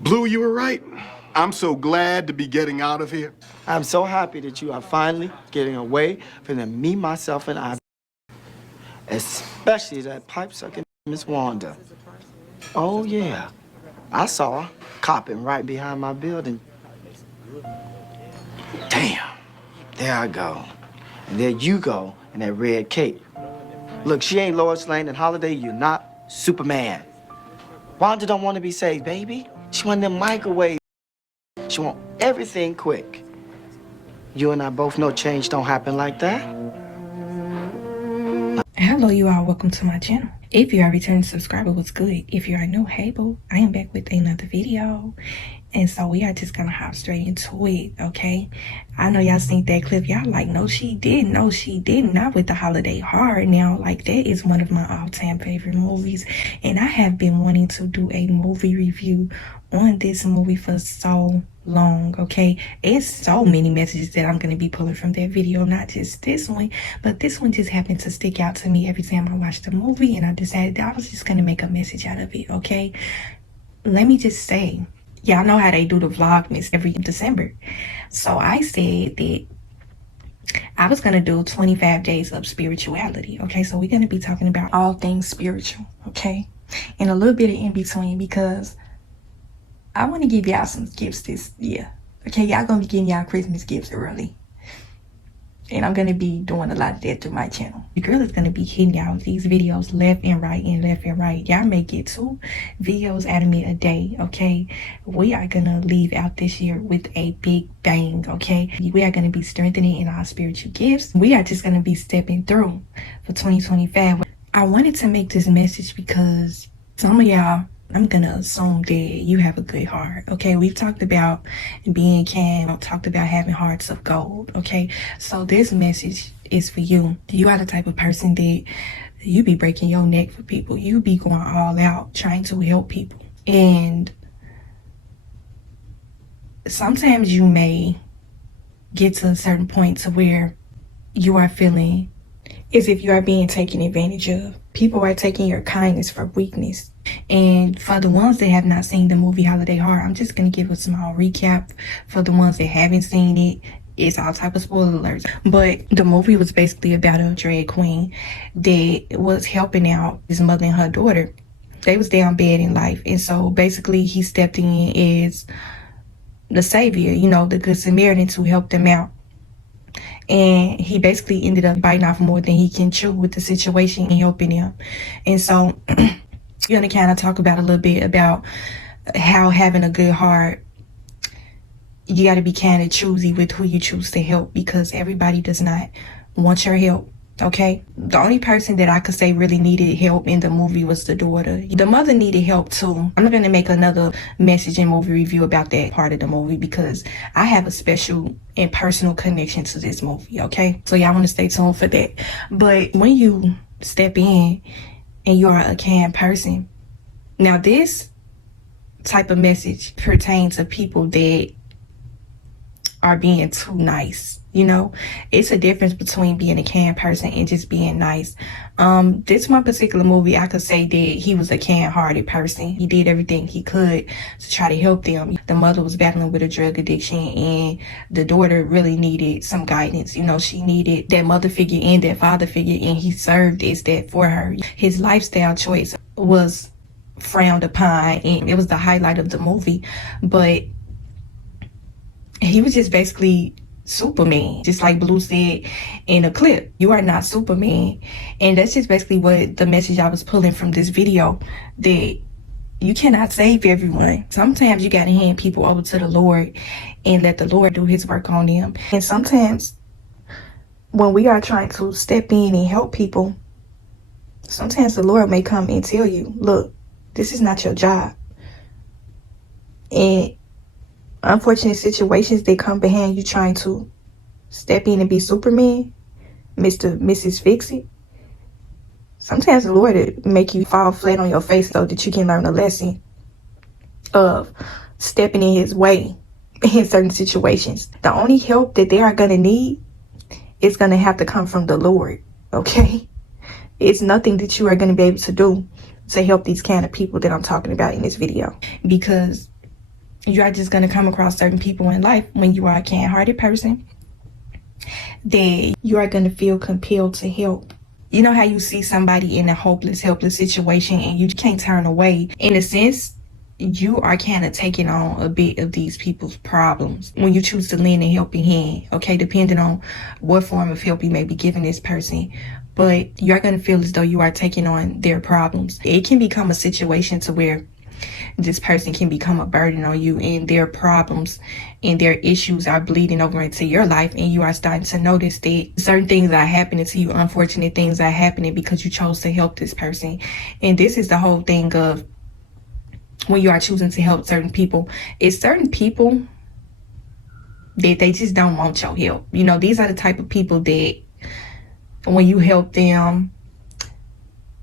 Blue, you were right. I'm so glad to be getting out of here. I'm so happy that you are finally getting away from the me, myself, and I. Especially that pipe sucking Miss Wanda. Oh, yeah. I saw her copping right behind my building. Damn. There I go. And there you go in that red cape. Look, she ain't Lois Lane and Holiday. You're not Superman. Wanda don't want to be saved, baby. She want them microwave. She want everything quick. You and I both know change don't happen like that. Hello you all, welcome to my channel. If you're a returning subscriber, what's good? If you're a new, hey boo, I am back with another video. And so we are just gonna hop straight into it, okay? I know y'all seen that clip. Y'all like, no she didn't, no she didn't. Not with the Holiday Heart. Now, like, that is one of my all-time favorite movies. And I have been wanting to do a movie review on this movie for so long, okay? It's so many messages that I'm going to be pulling from that video, not just this one, but this one just happened to stick out to me every time I watched the movie, and I decided that I was just going to make a message out of it, okay? Let me just say, y'all know how they do the Vlogmas every December. So I said that I was going to do 25 days of spirituality, okay? So we're going to be talking about all things spiritual, okay? And a little bit of in between, because I want to give y'all some gifts this year. Okay, y'all gonna be getting y'all Christmas gifts early. And I'm gonna be doing a lot of that through my channel. The girl is gonna be hitting y'all with these videos left and right and left and right. Y'all may get 2 videos out of me a day, okay? We are gonna leave out this year with a big bang, okay? We are gonna be strengthening in our spiritual gifts. We are just gonna be stepping through for 2025. I wanted to make this message because some of y'all, I'm gonna assume that you have a good heart, okay? We've talked about being kind, I've talked about having hearts of gold, okay? So this message is for you. You are the type of person that you be breaking your neck for people. You be going all out trying to help people. And sometimes you may get to a certain point to where you are feeling as if you are being taken advantage of. People are taking your kindness for weakness. And for the ones that have not seen the movie Holiday Heart, I'm just going to give a small recap. For the ones that haven't seen it, it's all type of spoiler alerts. But the movie was basically about a drag queen that was helping out his mother and her daughter. They was down bad in life. And so basically he stepped in as the savior, you know, the good Samaritan, to help them out. And he basically ended up biting off more than he can chew with the situation and helping him. And so you're going to kind of talk about a little bit about how having a good heart, you got to be kind of choosy with who you choose to help, because everybody does not want your help, okay? The only person that I could say really needed help in the movie was the daughter. The mother needed help too. I'm going to make another message and movie review about that part of the movie, because I have a special and personal connection to this movie, okay? So y'all want to stay tuned for that. But when you step in and you're a kind person, now this type of message pertains to people that are being too nice. You know, it's a difference between being a kind person and just being nice. This one particular movie, I could say that he was a kind-hearted person. He did everything he could to try to help them. The mother was battling with a drug addiction, and the daughter really needed some guidance. You know, she needed that mother figure and that father figure, and he served as that for her. His lifestyle choice was frowned upon, and it was the highlight of the movie. But he was just basically Superman, just like Blue said in a clip. You are not Superman. And that's just basically what the message I was pulling from this video, that you cannot save everyone. Sometimes you got to hand people over to the Lord and let the Lord do his work on them. And sometimes when we are trying to step in and help people, sometimes the Lord may come and tell you, look, this is not your job. And unfortunate situations, they come behind you trying to step in and be Superman, Mrs. Fix-It. Sometimes the Lord will make you fall flat on your face so that you can learn a lesson of stepping in his way in certain situations. The only help that they are going to need is going to have to come from the Lord, okay? It's nothing that you are going to be able to do to help these kind of people that I'm talking about in this video, because You are just going to come across certain people in life when you are a kind-hearted person that you are going to feel compelled to help. You know how you see somebody in a hopeless, helpless situation and you can't turn away. In a sense, you are kind of taking on a bit of these people's problems when you choose to lend a helping hand, okay, depending on what form of help you may be giving this person. But you're going to feel as though you are taking on their problems. It can become a situation to where this person can become a burden on you, and their problems and their issues are bleeding over into your life, and you are starting to notice that certain things are happening to you, unfortunate things are happening because you chose to help this person. And this is the whole thing of when you are choosing to help certain people. It's certain people that they just don't want your help. You know, these are the type of people that when you help them,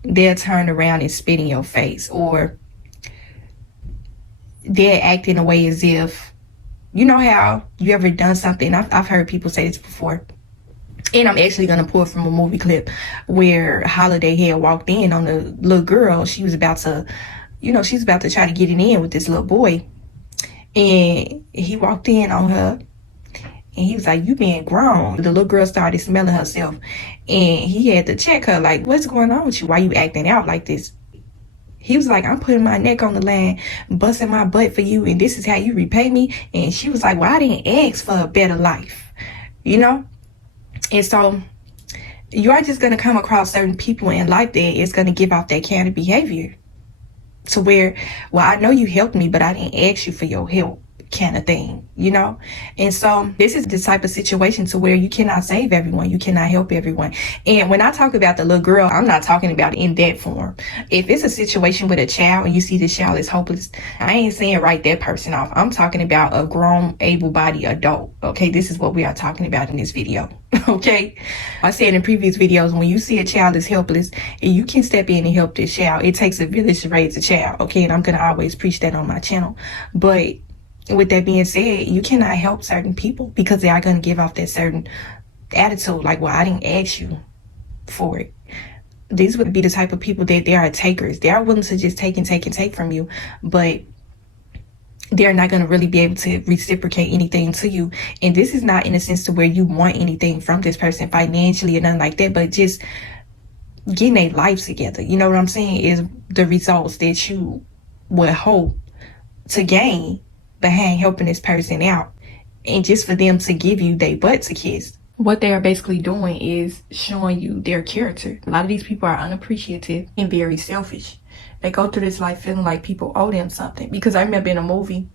they'll turn around and spit in your face, or they're acting a way as if, you know how you ever done something, I've heard people say this before, and I'm actually going to pull from a movie clip where Holiday had walked in on the little girl. She was about to, she's about to try to get it in with this little boy, and he walked in on her, and he was like, "You being grown." The little girl started smelling herself, and he had to check her, like, "What's going on with you? Why you acting out like this?" He was like, "I'm putting my neck on the line, busting my butt for you, and this is how you repay me." And she was like, "Well, I didn't ask for a better life," And so you are just going to come across certain people in life that is going to give off that kind of behavior to where, well, I know you helped me, but I didn't ask you for your help, kind of thing, And so this is the type of situation to where you cannot save everyone, you cannot help everyone. And when I talk about the little girl, I'm not talking about it in that form. If it's a situation with a child and you see the child is hopeless, I ain't saying write that person off. I'm talking about a grown, able-bodied adult. Okay, this is what we are talking about in this video. Okay, I said in previous videos, when you see a child is helpless and you can step in and help this child, it takes a village to raise a child. Okay, and I'm gonna always preach that on my channel. But with that being said, you cannot help certain people because they are going to give off that certain attitude, like, well, I didn't ask you for it. These would be the type of people that they are takers. They are willing to just take and take and take from you, but they're not going to really be able to reciprocate anything to you. And this is not in a sense to where you want anything from this person financially or nothing like that, but just getting their lives together. You know what I'm saying? Is the results that you would hope to gain behind helping this person out, and just for them to give you their butt to kiss. What they are basically doing is showing you their character. A lot of these people are unappreciative and very selfish. They go through this life feeling like people owe them something. Because I remember in a movie,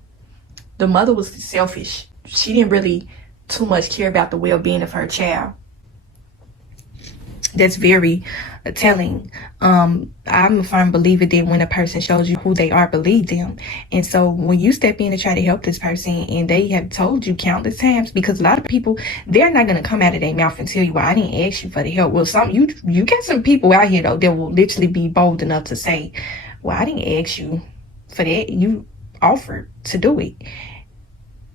the mother was selfish. She didn't really too much care about the well-being of her child. That's very telling. I'm a firm believer that when a person shows you who they are, believe them. And so when you step in to try to help this person and they have told you countless times, because a lot of people, they're not going to come out of their mouth and tell you, well, I didn't ask you for the help. Well, you got some people out here though that will literally be bold enough to say, well, I didn't ask you for that. You offered to do it.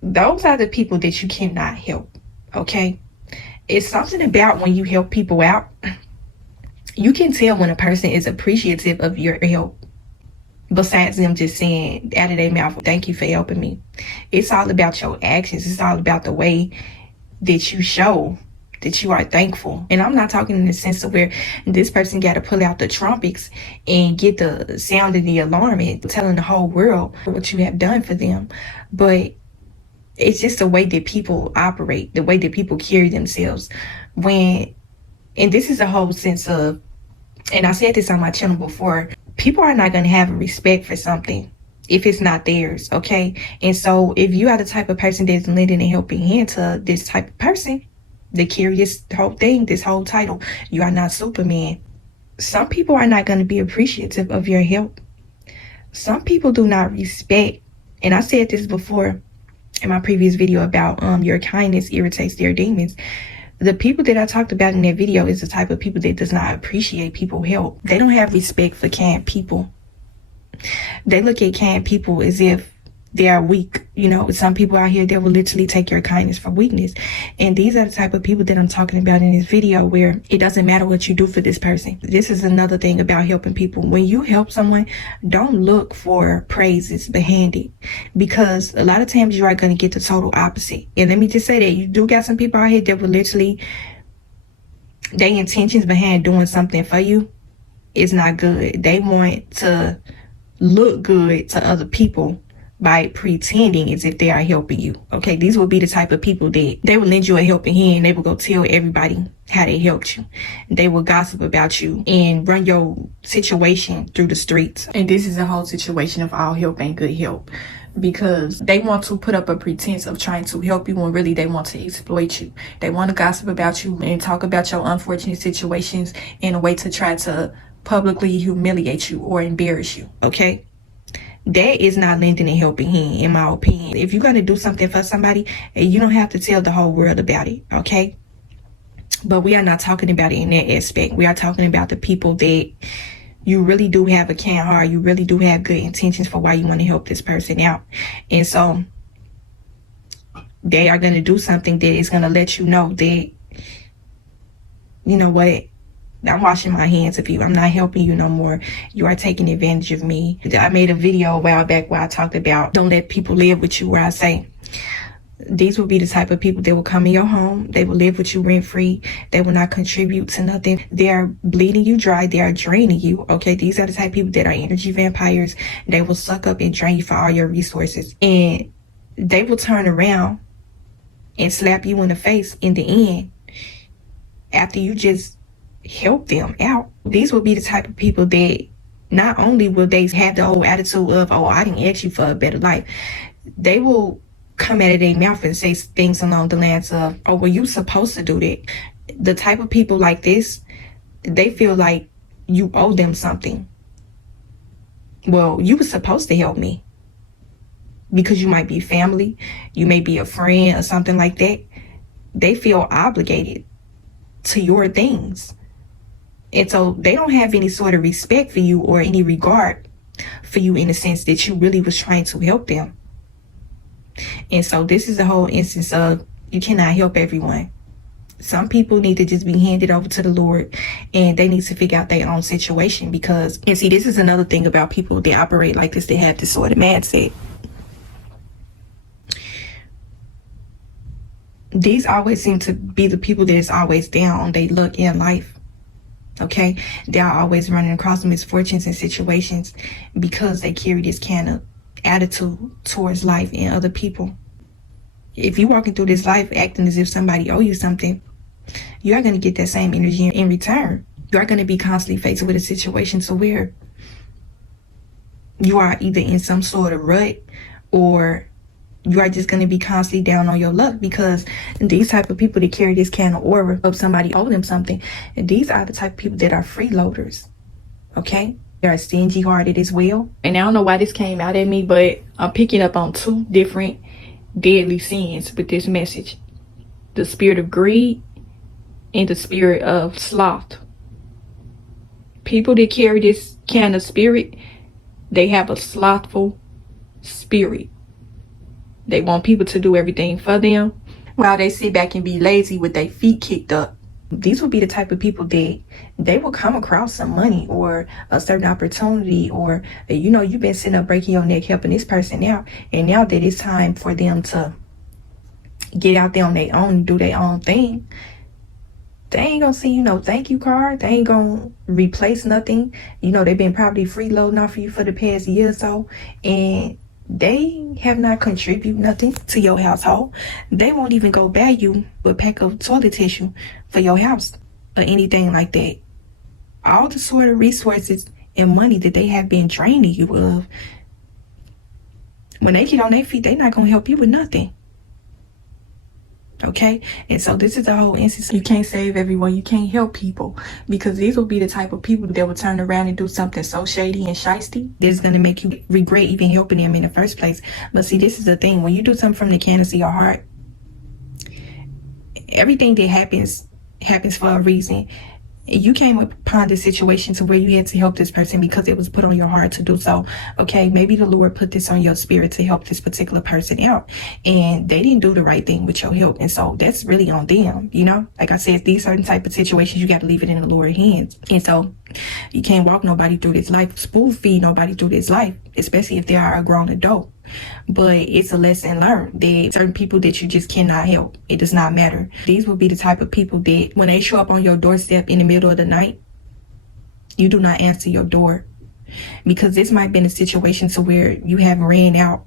Those are the people that you cannot help. Okay. It's something about when you help people out, you can tell when a person is appreciative of your help. Besides them just saying out of their mouth, thank you for helping me. It's all about your actions. It's all about the way that you show that you are thankful. And I'm not talking in the sense of where this person got to pull out the trumpets and get the sound of the alarm and telling the whole world what you have done for them. But it's just the way that people operate, the way that people carry themselves. And this is a whole sense of, and I said this on my channel before, people are not going to have a respect for something if it's not theirs, okay? And so if you are the type of person that's lending a helping hand to this type of person, they carry this whole thing, this whole title, you are not Superman. Some people are not going to be appreciative of your help. Some people do not respect, and I said this before in my previous video about your kindness irritates their demons. The people that I talked about in that video is the type of people that does not appreciate people help. They don't have respect for kind people. They look at kind people as if they are weak. You know, some people out here that will literally take your kindness for weakness. And these are the type of people that I'm talking about in this video, where it doesn't matter what you do for this person. This is another thing about helping people. When you help someone, don't look for praises behind it, because a lot of times you are going to get the total opposite. And let me just say that you do got some people out here that will literally, their intentions behind doing something for you is not good. They want to look good to other people by pretending as if they are helping you. Okay, these will be the type of people that they will lend you a helping hand. They will go tell everybody how they helped you. They will gossip about you and run your situation through the streets. And this is a whole situation of all help ain't good help, because they want to put up a pretense of trying to help you when really they want to exploit you. They want to gossip about you and talk about your unfortunate situations in a way to try to publicly humiliate you or embarrass you. Okay, that is not lending a helping hand, in my opinion. If you're going to do something for somebody, you don't have to tell the whole world about it. Okay, but we are not talking about it in that aspect. We are talking about the people that you really do have a kind heart. You really do have good intentions for why you want to help this person out. And so they are going to do something that is going to let you know that, you know what, I'm washing my hands of you. I'm not helping you no more. You are taking advantage of me. I made a video a while back where I talked about don't let people live with you, where I say these will be the type of people that will come in your home. They will live with you rent free. They will not contribute to nothing. They are bleeding you dry. They are draining you. Okay, these are the type of people that are energy vampires. They will suck up and drain you for all your resources. And they will turn around and slap you in the face in the end after you just help them out. These will be the type of people that not only will they have the whole attitude of, oh, I didn't ask you for a better life. They will come out of their mouth and say things along the lines of, oh, well, you supposed to do that. The type of people like this, they feel like you owe them something. Well, you were supposed to help me because you might be family, you may be a friend or something like that. They feel obligated to your things. And so they don't have any sort of respect for you or any regard for you in the sense that you really was trying to help them. And so this is a whole instance of you cannot help everyone. Some people need to just be handed over to the Lord, and they need to figure out their own situation. Because, and see, this is another thing about people that operate like this, they have this sort of mindset. These always seem to be the people that is always down on their luck in life. Okay, they are always running across misfortunes and situations because they carry this kind of attitude towards life and other people. If you're walking through this life acting as if somebody owe you something, you are going to get that same energy in return. You are going to be constantly faced with a situation to where you are either in some sort of rut, or you are just going to be constantly down on your luck, because these type of people that carry this kind of aura of somebody owe them something, and these are the type of people that are freeloaders. Okay, they are stingy hearted as well. And I don't know why this came out at me, but I'm picking up on two different deadly sins with this message: the spirit of greed and the spirit of sloth. People that carry this kind of spirit, they have a slothful spirit. They want people to do everything for them while they sit back and be lazy with their feet kicked up. These will be the type of people that they will come across some money or a certain opportunity, or, you know, you've been sitting up breaking your neck helping this person out, and now that it's time for them to get out there on their own and do their own thing, they ain't gonna see, you know, thank you card. They ain't gonna replace nothing. You know, they've been probably freeloading off of you for the past year or so, and they have not contributed nothing to your household. They won't even go buy you a pack of toilet tissue for your house or anything like that. All the sort of resources and money that they have been draining you of, when they get on their feet, they're not gonna help you with nothing. Okay, and so this is the whole instance. You can't save everyone. You can't help people, because these will be the type of people that will turn around and do something so shady and shysty that is going to make you regret even helping them in the first place. But see, this is the thing: when you do something from the kindness of your heart, everything that happens for a reason. You came upon the situation to where you had to help this person because it was put on your heart to do so. Okay, maybe the Lord put this on your spirit to help this particular person out, and they didn't do the right thing with your help, and so that's really on them. You know, like I said, these certain type of situations, you got to leave it in the Lord's hands. And so you can't walk nobody through this life, spoon feed nobody through this life, especially if they are a grown adult. But it's a lesson learned that certain people that you just cannot help. It does not matter. These will be the type of people that when they show up on your doorstep in the middle of the night, you do not answer your door, because this might have been a situation to where you have ran out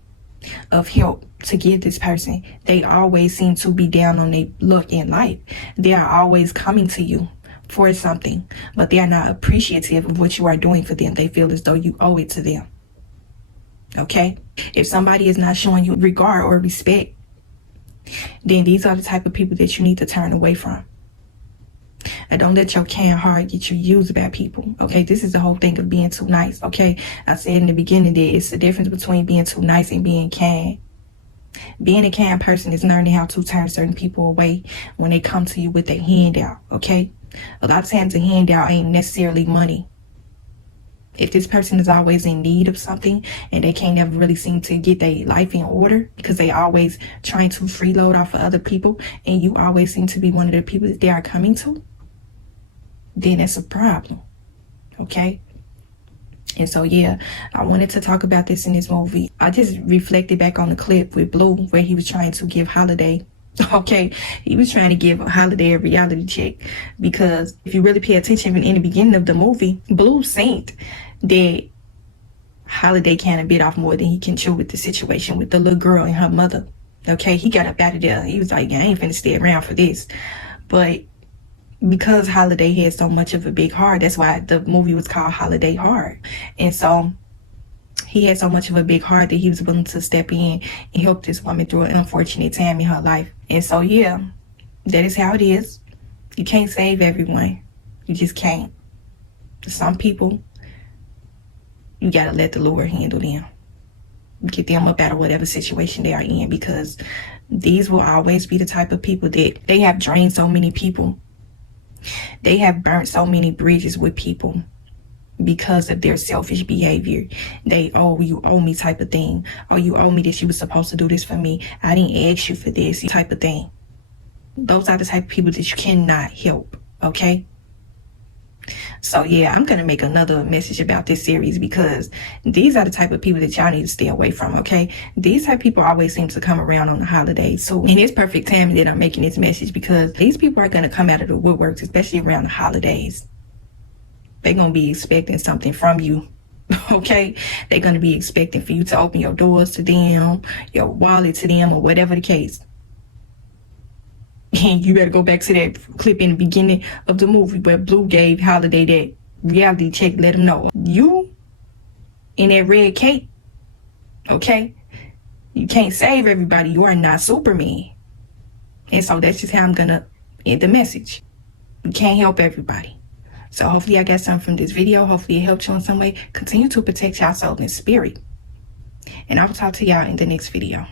of help to give this person. They always seem to be down on their luck in life. They are always coming to you for something, but they are not appreciative of what you are doing for them. They feel as though you owe it to them. Okay? If somebody is not showing you regard or respect, then these are the type of people that you need to turn away from. And don't let your canned heart get you used by people. Okay? This is the whole thing of being too nice. Okay? I said in the beginning that it's the difference between being too nice and being canned. Being a canned person is learning how to turn certain people away when they come to you with a handout. Okay? A lot of times a handout ain't necessarily money. If this person is always in need of something and they can't ever really seem to get their life in order because they always trying to freeload off of other people, and you always seem to be one of the people that they are coming to, then that's a problem. Okay? And so, yeah, I wanted to talk about this in this movie. I just reflected back on the clip with Blue where he was trying to give Holiday, okay, he was trying to give Holiday a reality check, because if you really pay attention in the beginning of the movie, Blue said that Holiday kind of bit off more than he can chew with the situation with the little girl and her mother. Okay, he got up out of there. He was like, I ain't finna stay around for this. But because Holiday had so much of a big heart, that's why the movie was called Holiday Heart. And so he had so much of a big heart that he was willing to step in and help this woman through an unfortunate time in her life. And so, yeah, that is how it is. You can't save everyone. You just can't. Some people, you gotta let the Lord handle them. Get them up out of whatever situation they are in, because these will always be the type of people that they have drained so many people. They have burnt so many bridges with people because of their selfish behavior. They, oh, you owe me type of thing. Oh, you owe me this. You were supposed to do this for me. I didn't ask you for this type of thing. Those are the type of people that you cannot help. Okay? So, yeah, I'm going to make another message about this series, because these are the type of people that y'all need to stay away from, okay? These type of people always seem to come around on the holidays. So, and it's perfect timing that I'm making this message, because these people are going to come out of the woodworks, especially around the holidays. They're going to be expecting something from you, okay? They're going to be expecting for you to open your doors to them, your wallet to them, or whatever the case. And you better go back to that clip in the beginning of the movie where Blue gave Holiday that reality check, let him know, you in that red cape, okay? You can't save everybody. You are not Superman. And so that's just how I'm gonna end the message. You can't help everybody. So hopefully I got something from this video. Hopefully it helped you in some way. Continue to protect your soul and spirit. And I will talk to y'all in the next video.